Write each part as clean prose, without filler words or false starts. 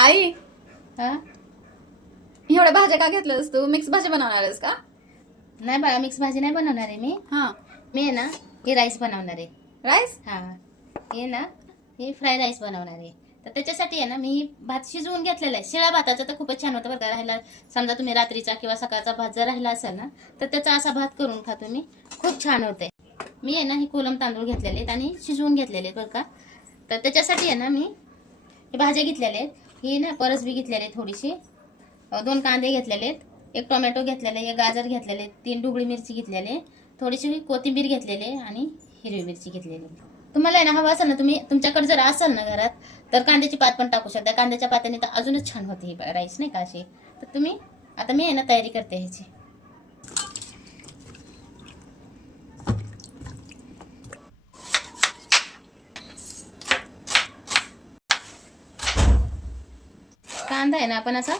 आई, हा एवढ्या भाज्या का घेतल्यास तू? मिक्स भाजी बनवणार आहेस का? नाही बाळा, मिक्स भाजी नाही बनवणार आहे मी. हा. मी आहे ना, हे राईस बनवणार आहे. राईस? हा, हे ना, हे फ्राय राईस बनवणार आहे. तर त्याच्यासाठी आहे ना, मी भात शिजवून घेतलेला आहे. शिळा भाताचा तर खूपच छान होतं बरं का. राहिला समजा तुम्ही रात्रीचा किंवा सकाळचा भात जर राहिला असेल ना, तर त्याचा असा भात करून खा तुम्ही, खूप छान होते. मी आहे ना, हे कोलम तांदूळ घेतलेले आहेत आणि शिजवून घेतलेले आहेत बरं का. तर त्याच्यासाठी आहे ना, मी हे भाज्या घेतलेल्या आहेत. ही ना परसबी घेतलेली आहे थोडीशी, 2 कांदे घेतलेले आहेत, 1 टोमॅटो घेतलेले आहे, 1 गाजर घेतलेले, 3 ढोबळी मिरची घेतलेले, थोडीशी कोथिंबीर घेतलेली आणि हिरवी मिरची घेतलेली. तुम्हाला आहे ना हवं असेल ना, तुम्ही तुमच्याकडे जर असेल ना घरात, तर कांद्याची पात पण टाकू शकता. कांद्याच्या पात्याने तर अजूनच छान होते ही राईस नाही का अशी. तर तुम्ही आता मी आहे ना तयारी करते ह्याची. कांदा आहे ना आपण असा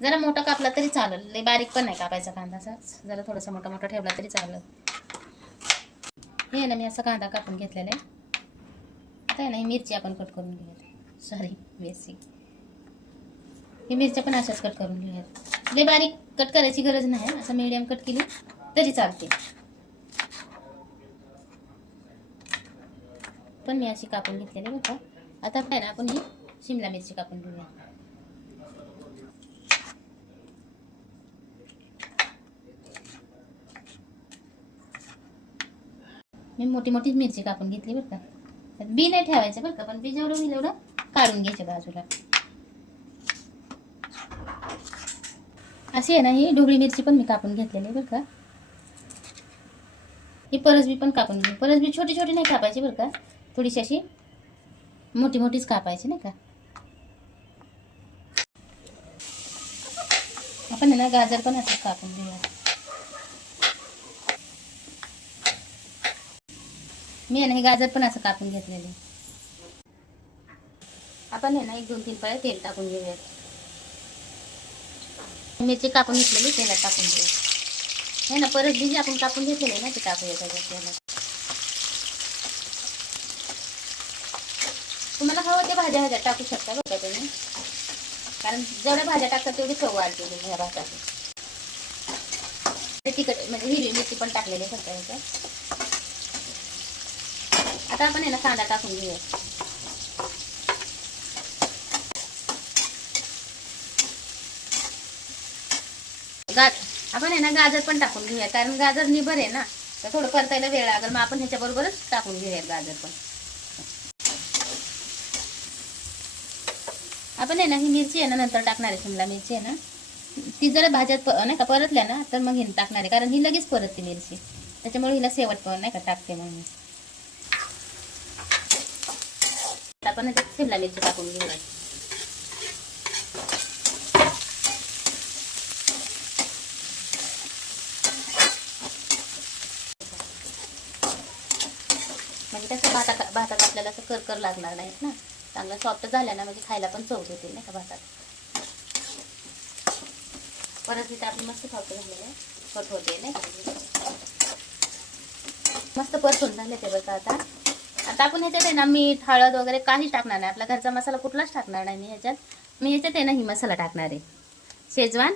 जरा मोठा कापला तरी चालेल, लय बारीक पण नाही कापायचा कांदा. असा जरा थोडासा मोठा मोठा ठेवला तरी चालेल. हे आहे ना मी असा कांदा कापून घेतलेला आहे. आता आहे ना ही मिरची आपण कट करून घेऊयात. सॉरी, मिरची, ही मिरच्या पण अशाच कट करून घेऊयात. लय बारीक कट करायची गरज नाही, असं मीडियम कट केली तरी चालते. पण मी अशी कापून घेतलेली बरं का. आता आहे ना आपण ही शिमला मिरची कापून घेऊया. मी मोठी मोठी मिरची कापून घेतली बरं का. बी नाही ठेवायचं बरं का, पण बी जेवढं होईल एवढं काढून घ्यायचं बाजूला. अशी आहे ना ही ढोबळी मिरची पण मी कापून घेतलेली बरं का. ही परसबी पण कापून घेऊ. परसबी छोटी छोटी नाही कापायची बरं का, थोडीशी अशी मोठी मोठीच कापायची नाही का. आपण आहे ना गाजर पण असं कापून घेऊया. मी आहे ना हे गाजर पण असं कापून घेतलेले. आपण आहे ना 1-2-3 पळे तेल टाकून घेऊयात. मिरची कापून घेतलेली तेलात टाकून घेऊया. हे ना परत जी आपण कापून घेतलेली ना ते टाकूया त्याच्यात तेलात. तुम्हाला हवं ते भाज्या ह्याच्यात टाकू शकता बरं का तुम्ही, कारण जेवढ्या भाज्या टाकतात तेवढी चव वाढते ह्या भाताची. तिखट म्हणजे हिरवी मिरची पण टाकलेली फक्त ह्याच्यात. आता आपण आहे ना कांदा टाकून घेऊया. आपण आहे ना गाजर पण टाकून घेऊया, कारण गाजर निबर आहे ना, तर थोडं परतायला वेळ लागेल. मग आपण ह्याच्याबरोबरच टाकून घेऊया गाजर पण. आपण आहे ना ही मिरची आहे ना नंतर टाकणार आहे, शिमला मिरची आहे ना ती जरा भाज्यात नाही का परतल्या ना तर मग हिने टाकणार आहे, कारण ही लगेच परतते मिरची, त्याच्यामुळे हिला शेवट पण नाही का टाकते मग मी. आपण ह्याच्यात शिमला मिरची टाकून घेऊया. म्हणजे त्याचं भातात आपल्याला असं करकर लागणार नाहीत ना, चांगलं सॉफ्ट झाल्या ना म्हणजे खायला पण चव येतील नाही का भातात. परत तिथे आपली मस्त सॉफ्ट झालेलं आहे, कट होते नाही का, मस्त परतून झाले ते बघा. आता आपण ह्याच्यात आहे ना मीठ हळद वगैरे काहीच टाकणार नाही, आपला घरचा मसाला कुठलाच टाकणार नाही मी ह्याच्यात. मी ह्याच्यात आहे ना ही मसाला टाकणार आहे, शेजवान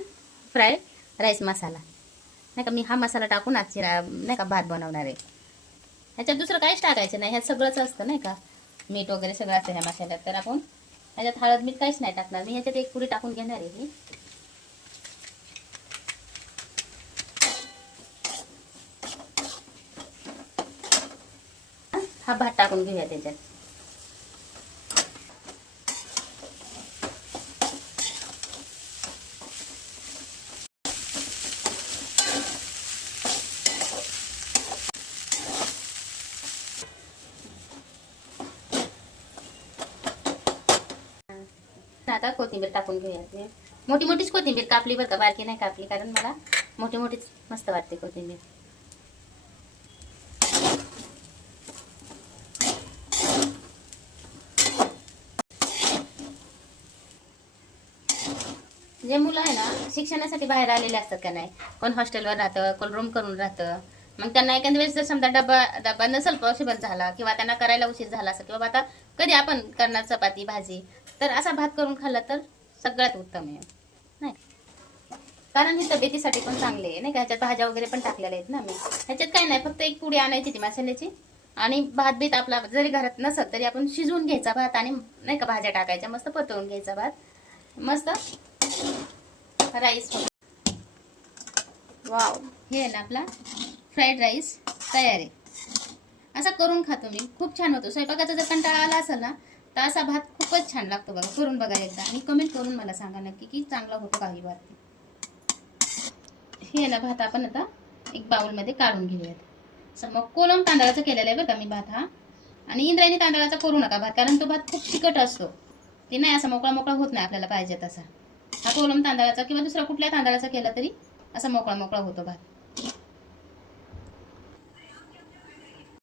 फ्राय राईस मसाला नाही का. मी हा मसाला टाकून आजची नाही का भात बनवणार आहे. ह्याच्यात दुसरं काहीच टाकायचं नाही, ह्यात सगळंच असतं नाही का, मीठ वगैरे सगळं असतं ह्या मसाल्यात. तर आपण ह्याच्यात हळद मीठ काहीच नाही टाकणार. मी ह्याच्यात 1 पुडी टाकून घेणार आहे ही. हा भात टाकून घेऊया त्याच्यात. आता कोथिंबीर टाकून घेऊया. मोठी मोठीच कोथिंबीर कापली बरं का, बारकी नाही कापली, कारण मला मोठी मोठीच मस्त वाटते कोथिंबीर. जे मुलं आहे ना शिक्षणासाठी बाहेर आलेले असतात का नाही, कोण हॉस्टेलवर राहतं, कोण रूम करून राहतं, मग त्यांना एखाद्या वेळेस जर समजा डबा नसेल पॉसिबल झाला किंवा त्यांना करायला उशीर झाला असं, किंवा आता कधी आपण करणार चपाती भाजी, तर असा भात करून खाल्ला तर सगळ्यात उत्तम आहे नाही, कारण ही तब्येतीसाठी पण चांगली आहे नाही का. ह्याच्यात भाज्या वगैरे पण टाकलेल्या आहेत ना मी. ह्याच्यात काय नाही, फक्त एक पुडी आणायची ती मसाल्याची आणि भात बीत आपला जरी घरात नसत तरी आपण शिजवून घ्यायचा भात आणि नाही का भाज्या टाकायच्या, मस्त परतवून घ्यायचा भात, मस्त राईस. वाव. हे आहे ना आपला फ्राईड राईस तयार आहे. असा करून खातो मी, खूप छान होतो. स्वयंपाकाचा जर कंटाळा आला असेल ना तर असा भात खूपच छान लागतो बघा. करून बघा एकदा आणि कमेंट करून मला सांगा नक्की की चांगला होतो काही भात. हे आहे ना भात आपण आता एक बाउलमध्ये काढून घेऊयात. मग कोलम तांदळाचा केलेला आहे बरं का मी भात हा. आणि इंद्रायणी तांदळाचा करू नका भात, कारण तो भात खूप चिकट असतो, ते नाही असा मोकळा मोकळा होत नाही आपल्याला पाहिजे तसा. हा कोलम तांदळाचा किंवा दुसरा कुठल्या तांदळाचा केला तरी असा मोकळा मोकळा होतो भात.